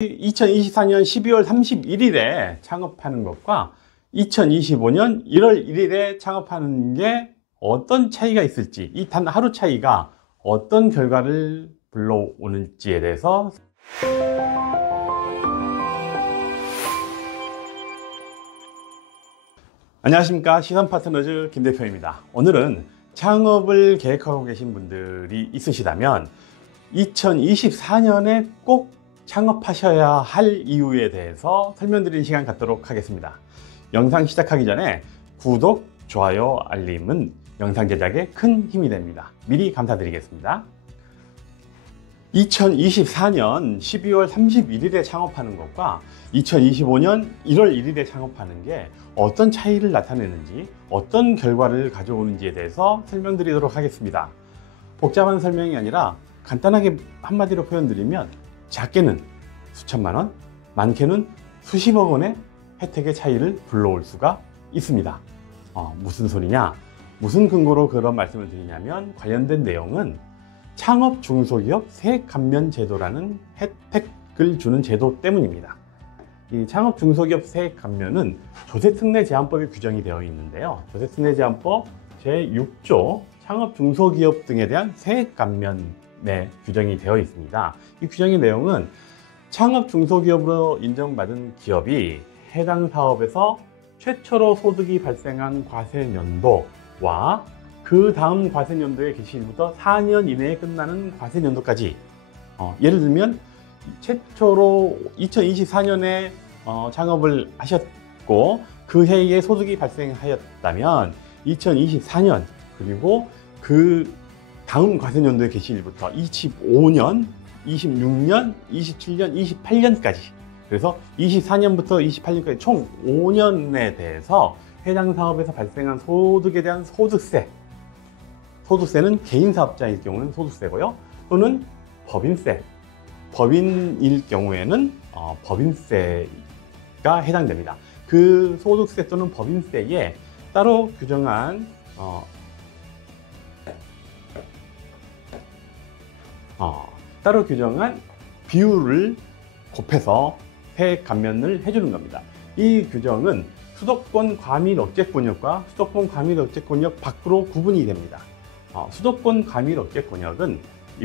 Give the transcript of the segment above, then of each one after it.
2024년 12월 31일에 창업하는 것과 2025년 1월 1일에 창업하는 게 어떤 차이가 있을지, 이 단 하루 차이가 어떤 결과를 불러오는지에 대해서 안녕하십니까, 시선파트너즈 김 대표입니다. 오늘은 창업을 계획하고 계신 분들이 있으시다면 2024년에 꼭 창업하셔야 할 이유에 대해서 설명드리는 시간 갖도록 하겠습니다. 영상 시작하기 전에 구독, 좋아요, 알림은 영상 제작에 큰 힘이 됩니다. 미리 감사드리겠습니다. 2024년 12월 31일에 창업하는 것과 2025년 1월 1일에 창업하는 게 어떤 차이를 나타내는지, 어떤 결과를 가져오는지에 대해서 설명드리도록 하겠습니다. 복잡한 설명이 아니라 간단하게 한마디로 표현드리면 작게는 수천만 원, 많게는 수십억 원의 혜택의 차이를 불러올 수가 있습니다. 무슨 소리냐? 무슨 근거로 그런 말씀을 드리냐면, 관련된 내용은 창업 중소기업 세액 감면 제도라는 혜택을 주는 제도 때문입니다. 이 창업 중소기업 세액 감면은 조세특례제한법에 규정이 되어 있는데요. 조세특례제한법 제6조 창업 중소기업 등에 대한 세액 감면에 규정이 되어 있습니다. 이 규정의 내용은 창업 중소기업으로 인정받은 기업이 해당 사업에서 최초로 소득이 발생한 과세년도와 그 다음 과세년도의 개시일부터 4년 이내에 끝나는 과세년도까지, 예를 들면 최초로 2024년에 창업을 하셨고 그 해에 소득이 발생하였다면 2024년 그리고 그 다음 과세년도의 개시일부터 25년, 26년, 27년, 28년까지, 그래서 24년부터 28년까지 총 5년에 대해서 해당 사업에서 발생한 소득에 대한 소득세는 개인 사업자일 경우는 소득세고요, 또는 법인일 경우에는 법인세가 해당됩니다. 그 소득세 또는 법인세에 따로 규정한 비율을 곱해서 세액 감면을 해주는 겁니다. 이 규정은 수도권 과밀 억제권역과 수도권 과밀 억제권역 밖으로 구분이 됩니다. 수도권 과밀 억제권역은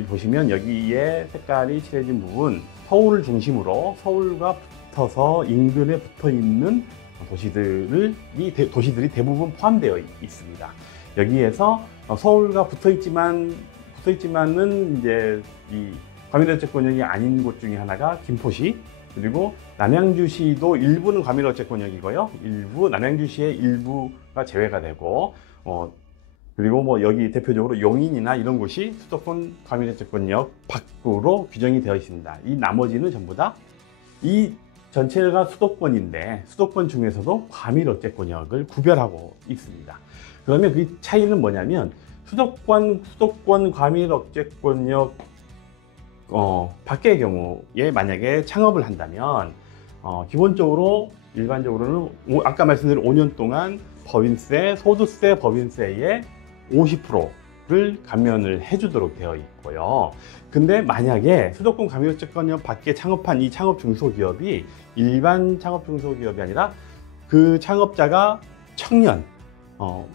보시면 여기에 색깔이 칠해진 부분, 서울을 중심으로 서울과 붙어서 인근에 붙어 있는 도시들이 대부분 포함되어 있습니다. 여기에서 서울과 붙어 있지만은 이제 이 과밀억제권역이 아닌 곳 중에 하나가 김포시, 그리고 남양주시도 일부는 과밀억제권역이고요, 남양주시의 일부가 제외가 되고, 그리고 여기 대표적으로 용인이나 이런 곳이 수도권 과밀억제권역 밖으로 규정이 되어 있습니다. 이 나머지는 전부 다 이 전체가 수도권인데 수도권 중에서도 과밀억제권역을 구별하고 있습니다. 그러면 그 차이는 뭐냐면, 수도권 과밀억제권역 밖의 경우에 만약에 창업을 한다면 기본적으로 일반적으로는 아까 말씀드린 5년 동안 법인세, 소득세, 법인세의 50%를 감면을 해주도록 되어 있고요. 근데 만약에 수도권 과밀억제권역 밖에 창업한 이 창업 중소기업이 일반 창업 중소기업이 아니라 그 창업자가 청년,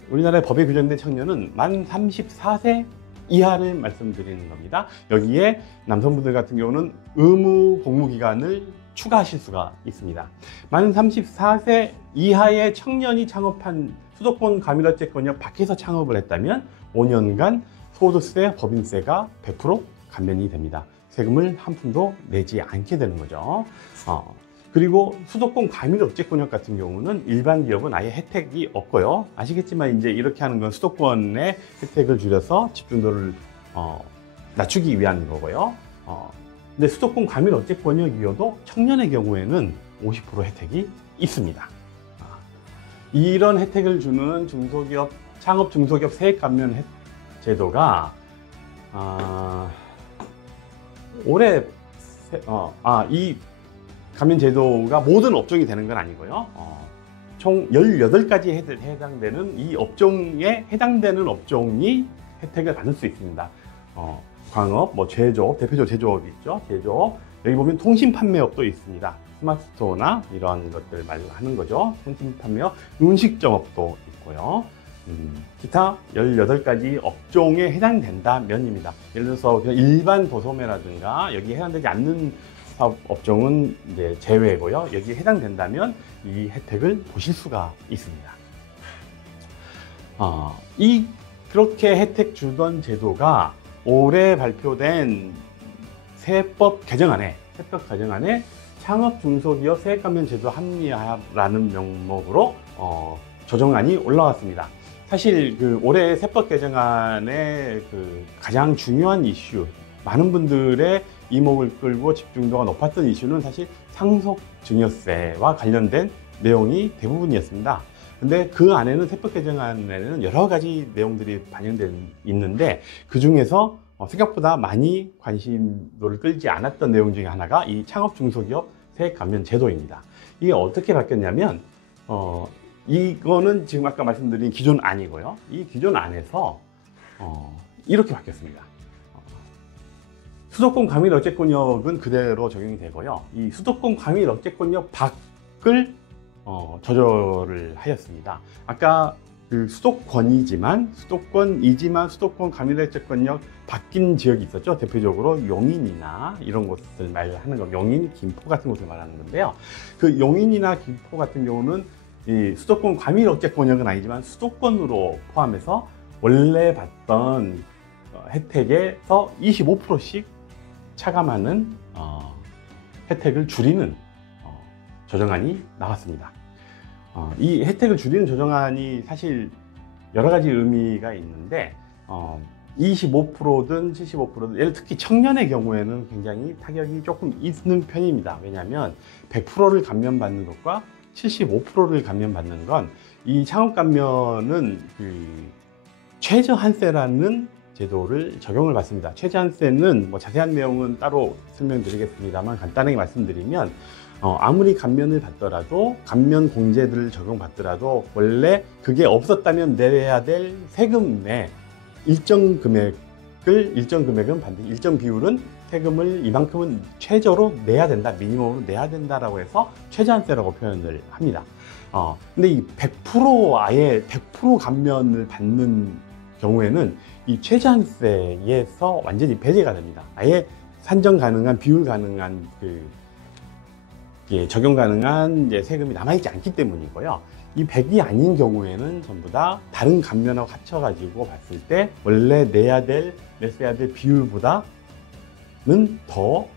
우리나라의 법에 규정된 청년은 만 34세 이하를 말씀드리는 겁니다. 여기에 남성분들 같은 경우는 의무 복무기간을 추가하실 수가 있습니다. 만 34세 이하의 청년이 창업한 수도권 과밀억제권역 밖에서 창업을 했다면 5년간 소득세, 법인세가 100% 감면이 됩니다. 세금을 한 푼도 내지 않게 되는 거죠. 그리고 수도권 과밀억제권역 같은 경우는 일반 기업은 아예 혜택이 없고요. 아시겠지만 이제 이렇게 하는 건 수도권의 혜택을 줄여서 집중도를 낮추기 위한 거고요. 근데 수도권 과밀억제권역이어도 청년의 경우에는 50% 혜택이 있습니다. 이런 혜택을 주는 창업 중소기업 세액 감면 제도가 올해 이 감면 제도가 모든 업종이 되는 건 아니고요. 총 18가지 해당되는 이 업종에 해당되는 업종이 혜택을 받을 수 있습니다. 광업, 제조업, 대표적으로 제조업이 있죠. 제조업, 여기 보면 통신 판매업도 있습니다. 스마트 스토어나 이런 것들 말하는 거죠. 통신 판매업, 음식점업도 있고요. 기타 18가지 업종에 해당된다면입니다. 예를 들어서 그냥 일반 도소매라든가 여기에 해당되지 않는 사업 업종은 이제 제외고요. 여기에 해당된다면 이 혜택을 보실 수가 있습니다. 그렇게 혜택 주던 제도가 올해 발표된 세법 개정안에 창업 중소기업 세액 감면 제도 합리화라는 명목으로 조정안이 올라왔습니다. 사실 올해 세법 개정안의 가장 중요한 이슈, 많은 분들의 이목을 끌고 집중도가 높았던 이슈는 사실 상속증여세와 관련된 내용이 대부분이었습니다. 근데 그 안에는 세법 개정안에는 여러 가지 내용들이 반영되어 있는데 그 중에서 생각보다 많이 관심도를 끌지 않았던 내용 중에 하나가 이 창업 중소기업 세액 감면 제도입니다. 이게 어떻게 바뀌었냐면 이거는 지금 아까 말씀드린 기존 안이고요. 이 기존 안에서 이렇게 바뀌었습니다. 수도권 과밀 어채권역은 그대로 적용이 되고요. 이 수도권 과밀 어채권역 밖을 조절을 하였습니다. 아까 수도권이지만 수도권 과밀 어채권역 바뀐 지역이 있었죠. 대표적으로 용인이나 이런 곳을 말하는 거, 용인, 김포 같은 곳을 말하는 건데요. 그 용인이나 김포 같은 경우는 이 수도권 과밀 어채권역은 아니지만 수도권으로 포함해서 원래 받던 혜택에서 25%씩 차감하는 혜택을 줄이는 조정안이 나왔습니다. 이 혜택을 줄이는 조정안이 사실 여러 가지 의미가 있는데 25%든 75%든 특히 청년의 경우에는 굉장히 타격이 조금 있는 편입니다. 왜냐하면 100%를 감면받는 것과 75%를 감면받는 건 이 창업 감면은 최저한세라는 제도를 적용을 받습니다. 최저한세는 자세한 내용은 따로 설명드리겠습니다만 간단하게 말씀드리면 아무리 감면을 받더라도 감면 공제들을 적용받더라도 원래 그게 없었다면 내야 될 세금의 일정 금액은 반드시 일정 비율은 세금을 이만큼은 최저로 내야 된다, 미니멈으로 내야 된다라고 해서 최저한세라고 표현을 합니다. 근데 이 100% 아예 100% 감면을 받는 경우에는 이 최저한세에서 완전히 배제가 됩니다. 아예 산정 가능한, 비율 가능한 적용 가능한 이제 세금이 남아있지 않기 때문이고요. 이 100이 아닌 경우에는 전부 다 다른 감면하고 합쳐가지고 봤을 때 원래 냈어야 될 비율보다는 더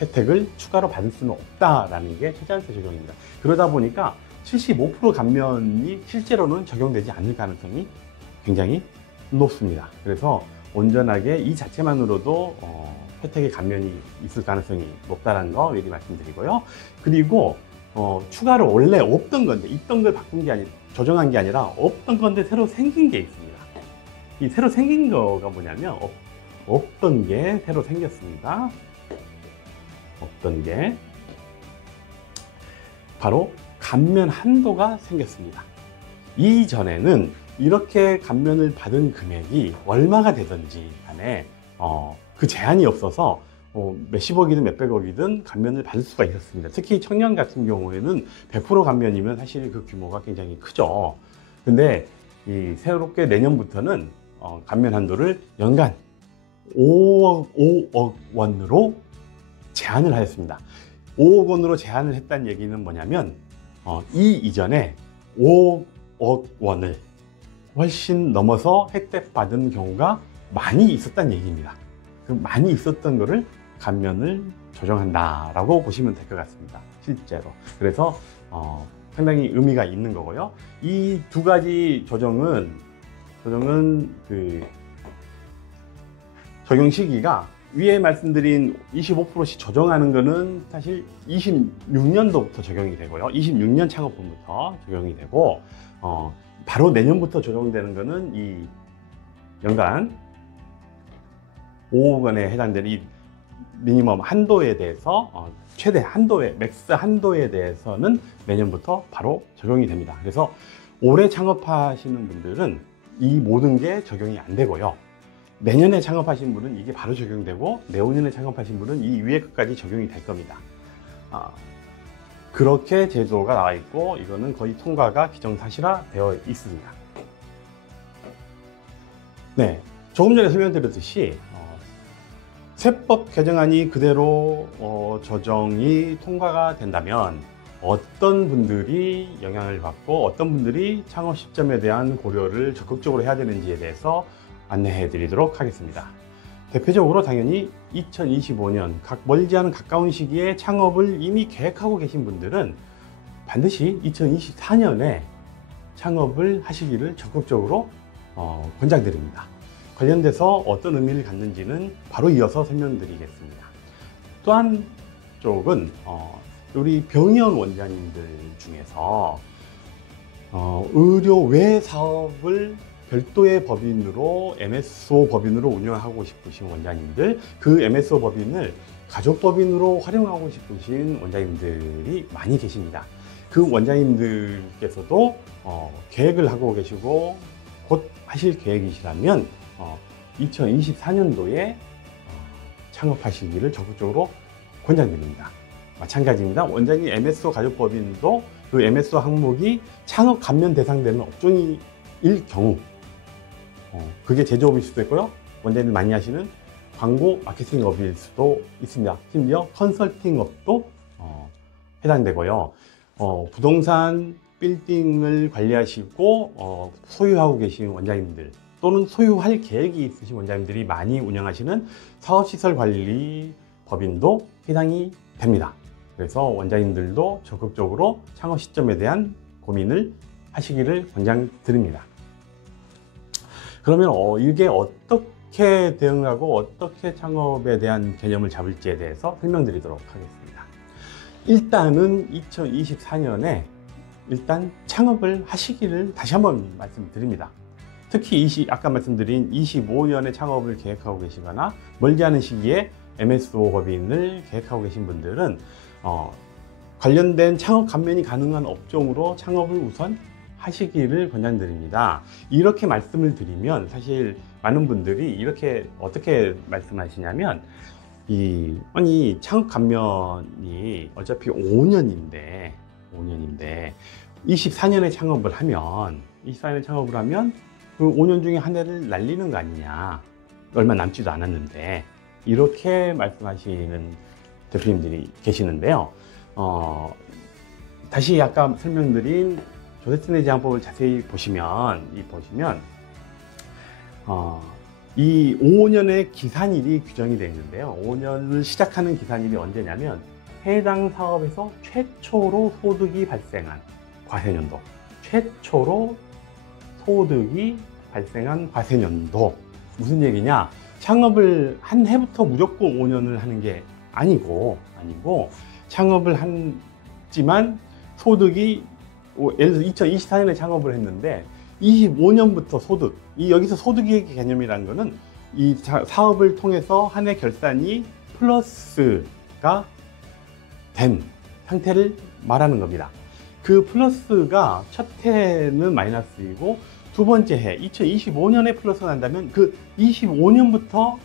혜택을 추가로 받을 수는 없다라는 게 최저한세 적용입니다. 그러다 보니까 75% 감면이 실제로는 적용되지 않을 가능성이 굉장히 높습니다. 그래서 온전하게 이 자체만으로도 혜택의 감면이 있을 가능성이 높다는 거 미리 말씀드리고요. 그리고 추가로 원래 없던 건데 있던 걸 바꾼 게 아니 조정한 게 아니라 없던 건데 새로 생긴 게 있습니다. 이 새로 생긴 거가 뭐냐면 없던 게 새로 생겼습니다. 없던 게 바로 감면 한도가 생겼습니다. 이전에는 이렇게 감면을 받은 금액이 얼마가 되든지 간에 그 제한이 없어서 몇십억이든 몇백억이든 감면을 받을 수가 있었습니다. 특히 청년 같은 경우에는 100% 감면이면 사실 그 규모가 굉장히 크죠. 근데 이 새롭게 내년부터는 감면 한도를 연간 5억 원으로 제한을 하였습니다. 5억 원으로 제한을 했다는 얘기는 뭐냐면 이전에 5억 원을 훨씬 넘어서 혜택 받은 경우가 많이 있었다는 얘기입니다. 그 많이 있었던 거를 감면을 조정한다라고 보시면 될 것 같습니다. 실제로. 그래서 상당히 의미가 있는 거고요. 이 두 가지 조정은 적용 시기가 위에 말씀드린 25%씩 조정하는 거는 사실 26년도부터 적용이 되고요. 26년 창업분부터 적용이 되고 바로 내년부터 적용되는 거는 이 연간 5억 원에 해당되는 이 미니멈 한도에 대해서 최대 한도에 맥스 한도에 대해서는 내년부터 바로 적용이 됩니다. 그래서 올해 창업하시는 분들은 이 모든 게 적용이 안 되고요. 내년에 창업하신 분은 이게 바로 적용되고 내후년에 창업하신 분은 이 위에 것까지 적용이 될 겁니다. 그렇게 제도가 나와 있고 이거는 거의 통과가 기정사실화 되어 있습니다. 네, 조금 전에 설명드렸듯이 세법 개정안이 그대로 조정이 통과가 된다면 어떤 분들이 영향을 받고 어떤 분들이 창업 시점에 대한 고려를 적극적으로 해야 되는지에 대해서 안내해 드리도록 하겠습니다. 대표적으로 당연히 2025년 멀지 않은 가까운 시기에 창업을 이미 계획하고 계신 분들은 반드시 2024년에 창업을 하시기를 적극적으로 권장드립니다. 관련돼서 어떤 의미를 갖는지는 바로 이어서 설명드리겠습니다. 또 한 쪽은 우리 병의원 원장님들 중에서 의료 외 사업을 별도의 법인으로 MSO 법인으로 운영하고 싶으신 원장님들, 그 MSO 법인을 가족법인으로 활용하고 싶으신 원장님들이 많이 계십니다. 그 원장님들께서도 계획을 하고 계시고 곧 하실 계획이시라면 2024년도에 창업하시기를 적극적으로 권장드립니다. 마찬가지입니다. 원장님 MSO 가족법인도 그 MSO 항목이 창업 감면 대상되는 업종일 경우 그게 제조업일 수도 있고요. 원장님이 많이 하시는 광고 마케팅업일 수도 있습니다. 심지어 컨설팅업도 해당되고요. 부동산 빌딩을 관리하시고 소유하고 계신 원장님들 또는 소유할 계획이 있으신 원장님들이 많이 운영하시는 사업시설 관리 법인도 해당이 됩니다. 그래서 원장님들도 적극적으로 창업 시점에 대한 고민을 하시기를 권장드립니다. 그러면 이게 어떻게 대응하고 어떻게 창업에 대한 개념을 잡을지에 대해서 설명드리도록 하겠습니다. 일단은 2024년에 일단 창업을 하시기를 다시 한번 말씀드립니다. 특히 아까 말씀드린 25년에 창업을 계획하고 계시거나 멀지 않은 시기에 MSO 법인을 계획하고 계신 분들은 관련된 창업 감면이 가능한 업종으로 창업을 우선 하시기를 권장드립니다. 이렇게 말씀을 드리면 사실 많은 분들이 이렇게 어떻게 말씀하시냐면 아니 창업 감면이 어차피 5년인데 24년에 창업을 하면 그 5년 중에 한 해를 날리는 거 아니냐, 얼마 남지도 않았는데, 이렇게 말씀하시는 대표님들이 계시는데요. 다시 아까 설명드린 조세천의 제한법을 자세히 보시면 이 5년의 기산일이 규정이 되어 있는데요. 5년을 시작하는 기산일이 언제냐면 해당 사업에서 최초로 소득이 발생한 과세년도, 무슨 얘기냐? 창업을 한 해부터 무조건 5년을 하는 게 아니고 창업을 했지만 소득이 예를 들어 2024년에 창업을 했는데 25년부터 여기서 소득의 개념이라는 거는 이 사업을 통해서 한 해 결산이 플러스가 된 상태를 말하는 겁니다. 그 플러스가 첫 해는 마이너스이고 두 번째 해 2025년에 플러스가 난다면 그 25년부터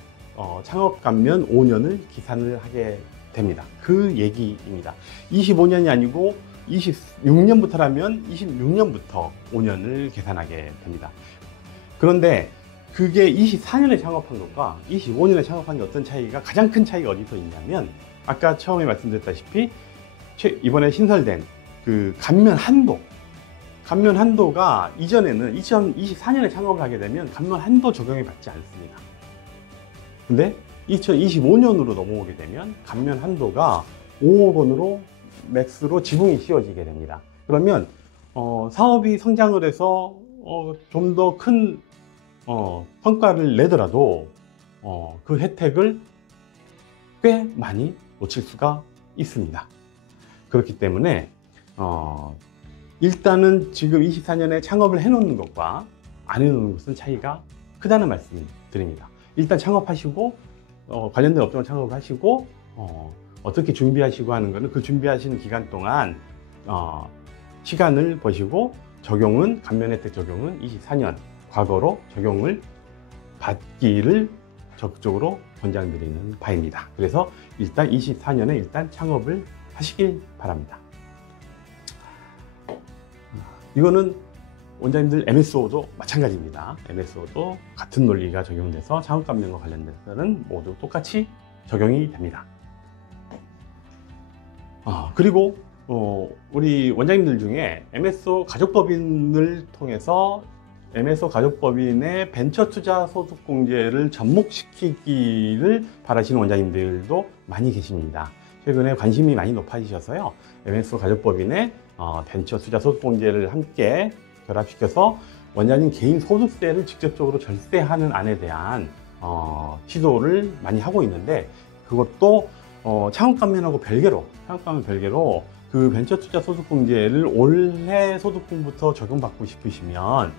창업 감면 5년을 기산을 하게 됩니다. 그 얘기입니다. 25년이 아니고 26년부터라면 26년부터 5년을 계산하게 됩니다. 그런데 그게 24년에 창업한 것과 25년에 창업한 게 어떤 차이가, 가장 큰 차이가 어디서 있냐면 아까 처음에 말씀드렸다시피 이번에 신설된 그 감면 한도가 이전에는 2024년에 창업을 하게 되면 감면 한도 적용이 받지 않습니다. 근데 2025년으로 넘어오게 되면 감면 한도가 5억 원으로 맥스로 지붕이 씌워지게 됩니다. 그러면 사업이 성장을 해서 좀 더 큰 성과를 내더라도 그 혜택을 꽤 많이 놓칠 수가 있습니다. 그렇기 때문에 일단은 지금 24년에 창업을 해놓는 것과 안 해놓는 것은 차이가 크다는 말씀을 드립니다. 일단 창업하시고 관련된 업종을 창업하시고 어떻게 준비하시고 하는 거는 그 준비하시는 기간 동안 시간을 보시고 감면 혜택 적용은 24년 과거로 적용을 받기를 적극적으로 권장드리는 바입니다. 그래서 일단 24년에 일단 창업을 하시길 바랍니다. 이거는 원장님들 MSO도 마찬가지입니다. MSO도 같은 논리가 적용돼서 창업감면과 관련돼서는 모두 똑같이 적용이 됩니다. 그리고 우리 원장님들 중에 MSO 가족법인을 통해서 MSO 가족법인의 벤처투자 소득공제를 접목시키기를 바라시는 원장님들도 많이 계십니다. 최근에 관심이 많이 높아지셔서요, MSO 가족법인의 벤처투자 소득공제를 함께 결합시켜서 원장님 개인 소득세를 직접적으로 절세하는 안에 대한 시도를 많이 하고 있는데, 그것도 창업감면하고 별개로 그 벤처투자 소득공제를 올해 소득분부터 적용받고 싶으시면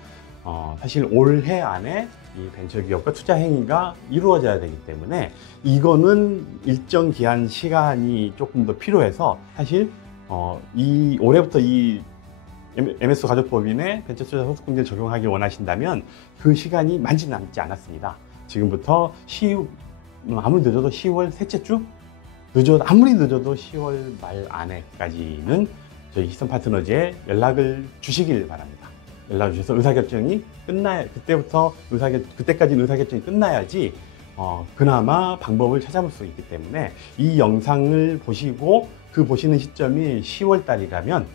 사실 올해 안에 이 벤처기업과 투자 행위가 이루어져야 되기 때문에 이거는 일정 기한 시간이 조금 더 필요해서, 사실 올해부터 이 MSO 가족법인의 벤처투자 소득공제를 적용하기 원하신다면 그 시간이 많지 남지 않았습니다. 지금부터 아무리 늦어도 10월 셋째 주? 아무리 늦어도 10월 말 안에까지는 저희 히스턴 파트너즈에 연락을 주시길 바랍니다. 연락 주셔서 의사결정이 그때까지는 의사결정이 끝나야지 그나마 방법을 찾아볼 수 있기 때문에, 이 영상을 보시고 그 보시는 시점이 10월 달이라면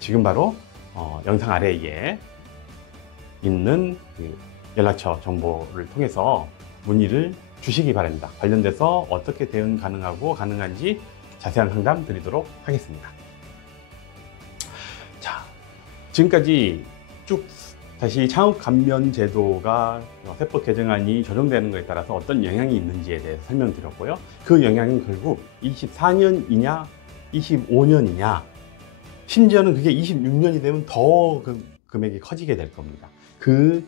지금 바로 영상 아래에 있는 그 연락처 정보를 통해서 문의를 주시기 바랍니다. 관련돼서 어떻게 대응 가능한지 자세한 상담 드리도록 하겠습니다. 자, 지금까지 쭉 다시 창업감면제도가 세법 개정안이 적용되는 것에 따라서 어떤 영향이 있는지에 대해서 설명드렸고요. 그 영향은 결국 24년이냐 25년이냐, 심지어는 그게 26년이 되면 더 그 금액이 커지게 될 겁니다. 그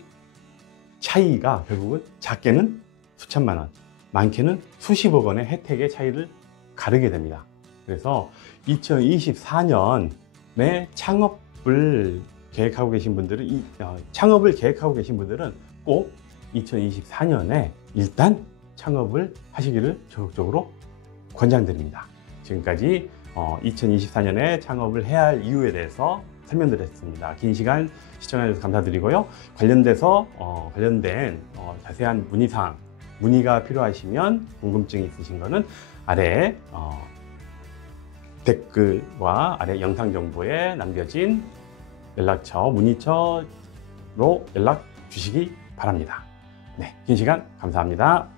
차이가 결국은 작게는 수천만 원, 많게는 수십억 원의 혜택의 차이를 가르게 됩니다. 그래서 2024년에 창업을 계획하고 계신 분들은 꼭 2024년에 일단 창업을 하시기를 적극적으로 권장드립니다. 지금까지 2024년에 창업을 해야 할 이유에 대해서 설명드렸습니다. 긴 시간 시청해주셔서 감사드리고요. 관련된 자세한 문의가 필요하시면, 궁금증이 있으신 거는 아래 댓글과 아래 영상 정보에 남겨진 연락처, 문의처로 연락 주시기 바랍니다. 네, 긴 시간 감사합니다.